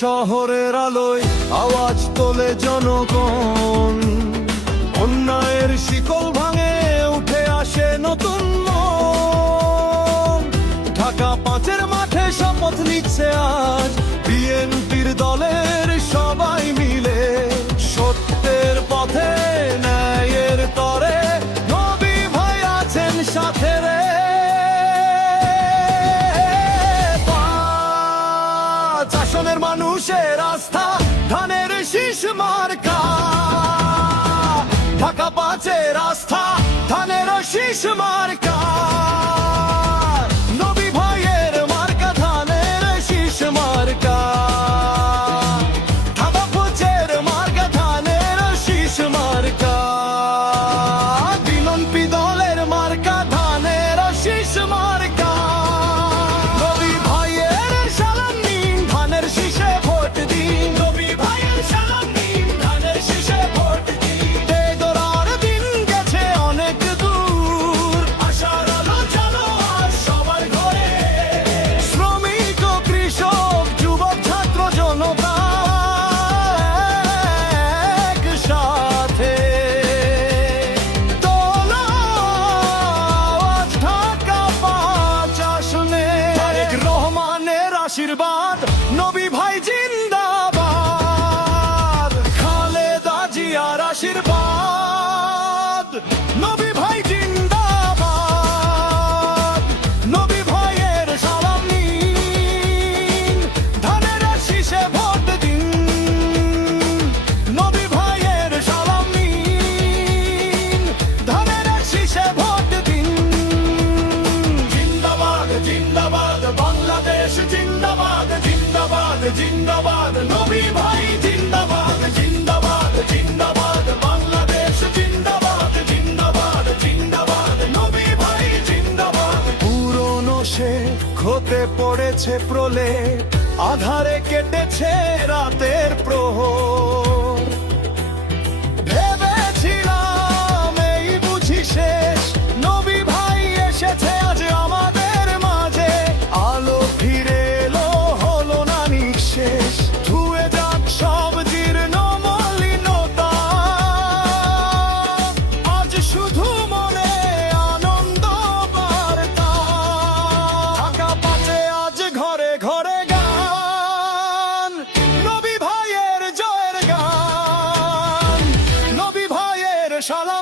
শহরের আলোয় আওয়াজ তোলে জনগণ, অন্যায়ের শিকল ভাঙে উঠে আসে নতুন মন। ঢাকা 5-এর মাঠে শপথ নিচ্ছে আজ বিএনপির দলের সবাই মিলে, সত্যের পথে ন্যায়ের তরে নবী ভাই আছেন সাথে রে। শাসনের মানুষের আস্থা ধানের শীষ মার্কা, ঢাকা 5-এর আস্থা ধানের শীষ মার্কা, নবী ভাইয়ের মার্কা ধানের শীষ মার্কা, ঢাকা 5-এর মার্কা ধানের শীষ মার্কা, বিএনপি দলের মার্কা ধানের শীষ মার্কা। নবী ভাইয়ের সালাম নিন, ধানের শীষে ভোট দিন। নবী ভাইয়ের সালাম নিন, ধানের শীষে ভোট দিন। বেদরার দিন গেছে অনেক দূর, আশার আলো জ্বালো আজ সবার ঘরে। শ্রমিক ও কৃষক, যুবক ছাত্র জনতা একসাথে তোলো আজ ঢাকা 5 আসনে। তারেক রহমানের আশীর্বাদ, নবী ভাই জিন্দাবাদ। খালেদা জিয়ার আশীর্বাদ, নবী ভাই জিন্দাবাদ। নবী ভাইয়ের সালাম নিন, ধানের শীষে ভোট দিন। নবী ভাইয়ের সালাম নিন, ধানের শীষে ভোট দিন। জিন্দাবাদ জিন্দাবাদ বাংলাদেশ, জিন্দাবাদ জিন্দাবাদ জিন্দাবাদ নবী ভাই, জিন্দাবাদ জিন্দাবাদ জিন্দাবাদ বাংলাদেশ, জিন্দাবাদ জিন্দাবাদ জিন্দাবাদ নবী ভাই, জিন্দাবাদ। পুরনো সে হতে পড়েছে প্রলেপ, আধারে কেটেছে রাতের প্রহর। ভেবেছিলাম এই বুঝি শেষ, নবী ভাই এসেছে আজ আমাদের মাঝে। আলো ফিরে এলো, হলো না নিঃশেষ, ধুয়ে যাক সব জীর্ণ মলিনতা। আজ শুধু মনে আনন্দ বার্তা, ঢাকা 5-এ আজ ঘরে ঘরে গান, নবী ভাইয়ের জয়ের গান, নবী ভাইয়ের সালাম।